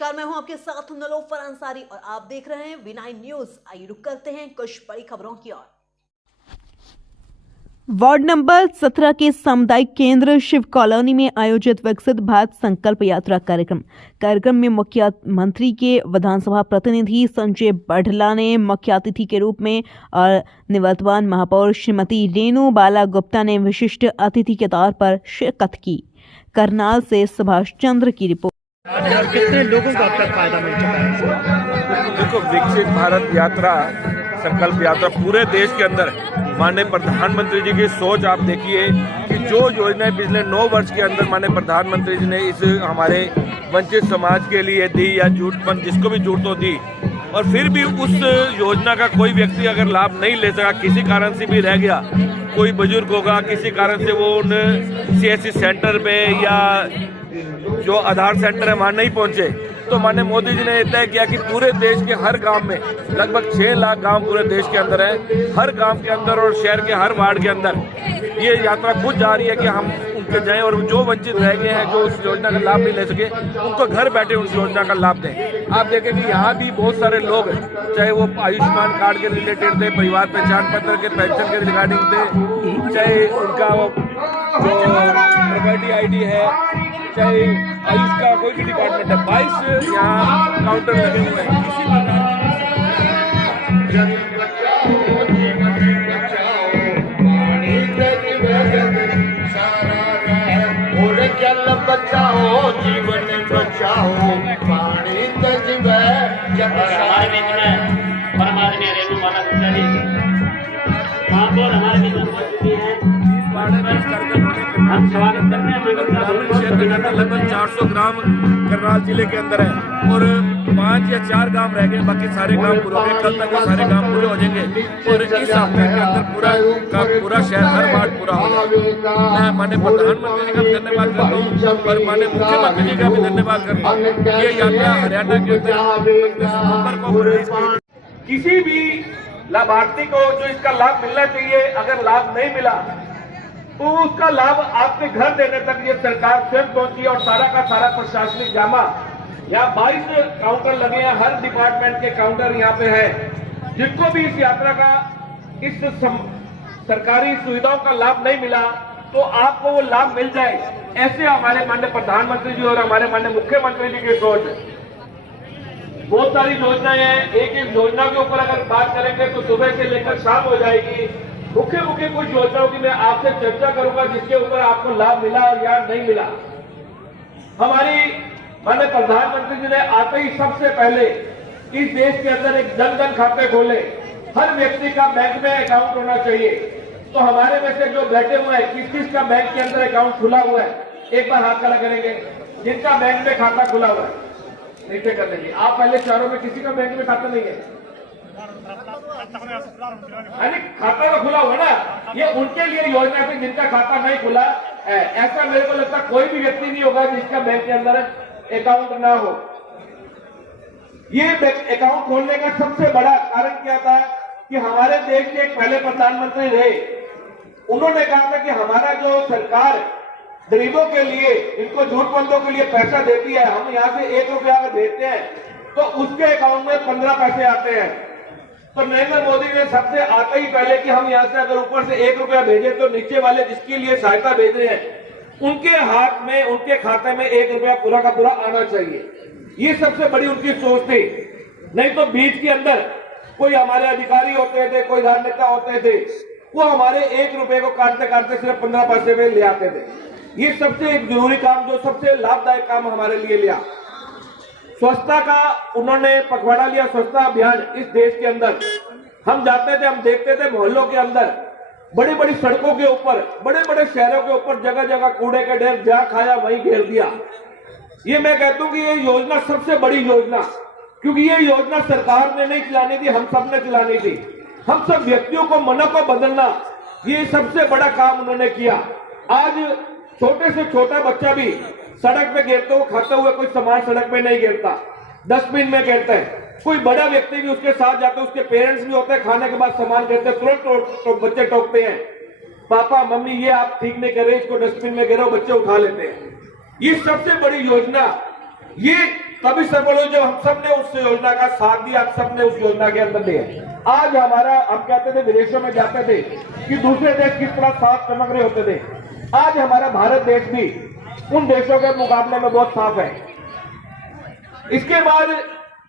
नमस्कार, मैं हूं आपके साथ नलोफर अंसारी और आप देख रहे हैं V9 न्यूज। आइए रुक करते हैं कुछ बड़ी खबरों की ओर। वार्ड नंबर 17 के सामुदायिक केंद्र शिव कॉलोनी में आयोजित विकसित भारत संकल्प यात्रा कार्यक्रम में मुख्यमंत्री के विधानसभा प्रतिनिधि संजय बढ़ला ने मुख्य अतिथि के रूप में और निवर्तमान महापौर श्रीमती रेणु बाला गुप्ता ने विशिष्ट अतिथि के तौर पर शिरकत की। करनाल से सुभाष चंद्र की रिपोर्ट। कितने लोगों को अब तक फायदा मिल चुका है? देखो, विकसित भारत यात्रा, संकल्प यात्रा पूरे देश के अंदर माननीय प्रधानमंत्री जी की सोच आप देखिए कि जो योजनाएं पिछले 9 वर्ष के अंदर माननीय प्रधानमंत्री जी ने इस हमारे वंचित समाज के लिए दी या जूटपन जिसको भी जरूरतों दी, और फिर भी उस योजना का कोई व्यक्ति अगर लाभ नहीं ले सका, किसी कारण से भी रह गया, कोई बुजुर्ग होगा, किसी कारण से वो उन CSC सेंटर पे या जो आधार सेंटर है वहाँ नहीं पहुंचे, तो माननीय मोदी जी ने तय किया कि पूरे देश के हर गांव में, लगभग 6 लाख गांव पूरे देश के अंदर है, हर गांव के अंदर और शहर के हर वार्ड के अंदर ये यात्रा खुद जा रही है कि हम उनके जाएं और जो वंचित रह गए हैं, जो उस योजना का लाभ नहीं ले सके, उनको घर बैठे उस योजना का लाभ दें। आप देखें कि यहाँ भी बहुत सारे लोग, चाहे वो आयुष्मान कार्ड के रिलेटेड थे, परिवार पहचान पत्र के पेंशन के रिगार्डिंग थे, चाहे उनका जो प्रॉपर्टी ID है, चाहे आयुष का कोई भी डिपार्टमेंट है, 22 यहाँ काउंटर लगे हुए हैं। किसी बचाओ जीवन बचाओ पानी परमात्मा रेणु बाला गुप्ता जी महापौर हमारे बीच में मौजूद हैं। हम स्वागत करते हैं। क्षेत्र के अंदर लगभग 400 ग्राम करनाल जिले के अंदर है और 5 या 4 गांव रह गए, बाकी सारे गांव पूरे हो गए। कल तक वो सारे गांव पूरे हो जाएंगे और इस हफ्ते के अंदर पूरा शहर हर वार्ड पूरा होगा। मैं माननीय प्रधानमंत्री जी का भी धन्यवाद करता हूँ और माननीय मुख्यमंत्री जी का भी धन्यवाद करता हूँ। ये यात्रा हरियाणा के अंदर को किसी भी लाभार्थी को जो इसका लाभ मिलना चाहिए, अगर लाभ नहीं मिला तो उसका लाभ आपके घर देने तक ये सरकार स्वयं पहुंची और सारा का सारा प्रशासनिक जामा, यहाँ 22 काउंटर लगे हैं, हर डिपार्टमेंट के काउंटर यहाँ पे है। जिनको भी इस यात्रा का, इस सरकारी सुविधाओं का लाभ नहीं मिला तो आपको वो लाभ मिल जाए, ऐसे हमारे माननीय प्रधानमंत्री जी और हमारे माननीय मुख्यमंत्री जी की सोच है। बहुत सारी योजनाएं हैं, एक एक योजना के ऊपर अगर बात करेंगे तो सुबह से लेकर शाम हो जाएगी। मुख्य कुछ योजनाओं की मैं आपसे चर्चा करूंगा जिसके ऊपर आपको लाभ मिला या नहीं मिला। हमारी माननीय प्रधानमंत्री जी ने आते ही सबसे पहले इस देश के अंदर एक जन खाते खोले, हर व्यक्ति का बैंक में अकाउंट होना चाहिए। तो हमारे में से जो बैठे हुए हैं, किस का बैंक के अंदर अकाउंट खुला हुआ है, एक बार हाथ खड़ा करेंगे। जिनका बैंक में खाता खुला हुआ है नीचे कर लेंगे। आप पहले चारों में किसी का बैंक में खाता नहीं है? खाता तो खुला हुआ ना, ये उनके लिए योजना थी जिनका खाता नहीं खुला है। ऐसा मेरे को लगता कोई भी व्यक्ति नहीं होगा जिसका बैंक के अंदर अकाउंट ना हो। ये अकाउंट खोलने का सबसे बड़ा कारण क्या था कि हमारे देश के एक पहले प्रधानमंत्री रहे, उन्होंने कहा था कि हमारा जो सरकार गरीबों के लिए, इनको जरूरतमंदों के लिए पैसा देती है, हम यहाँ से 1 रुपया अगर देते हैं तो उसके अकाउंट में 15 पैसे आते हैं। तो नरेंद्र मोदी ने सबसे आते ही पहले कि हम यहाँ से अगर ऊपर से 1 रुपया भेजें तो नीचे वाले जिसके लिए सहायता भेज रहे हैं उनके हाथ में, उनके खाते में 1 रुपया पूरा का पूरा आना चाहिए। ये सबसे बड़ी उनकी सोच थी। नहीं तो बीच के अंदर कोई हमारे अधिकारी होते थे, कोई राजनेता होते थे, वो हमारे 1 रुपये को काटते काटते सिर्फ 15 पैसे में ले आते थे। ये सबसे एक जरूरी काम, जो सबसे लाभदायक काम हमारे लिए लिया, स्वच्छता का उन्होंने पखवाड़ा लिया। स्वच्छता अभियान इस देश के अंदर हम जाते थे, हम देखते थे मोहल्लों के अंदर, बड़ी बड़ी सड़कों के ऊपर, बड़े बड़े शहरों के ऊपर जगह जगह कूड़े के ढेर, जहां खाया वहीं घेर दिया। ये मैं कहता हूं कि ये योजना सबसे बड़ी योजना, क्योंकि ये योजना सरकार ने नहीं चलानी थी, हम सब ने चलानी थी। हम सब व्यक्तियों को, मनों को बदलना, ये सबसे बड़ा काम उन्होंने किया। आज छोटे से छोटा बच्चा भी सड़क पे गिरते हुए, खाते हुए कोई सामान सड़क पे नहीं गिरता, डस्टबिन में गिरता है। कोई बड़ा व्यक्ति भी उसके साथ जाते, उसके पेरेंट्स भी होते हैं, खाने के बाद सामान गिरते तुरंत बच्चे टोकते हैं, पापा मम्मी ये आप ठीक नहीं कर रहे, इसको डस्टबिन में गिरो, बच्चे उठा लेते हैं। ये सबसे बड़ी योजना, ये तभी सफल हुई जब हम सब ने उस योजना का साथ दिया, हम सब ने उस योजना के अंदर दिया। आज हमारा, हम कहते थे विदेशों में जाते थे कि दूसरे देश किस तरह साफ चमक रहे होते थे, आज हमारा भारत देश भी उन देशों के मुकाबले में बहुत साफ है। इसके बाद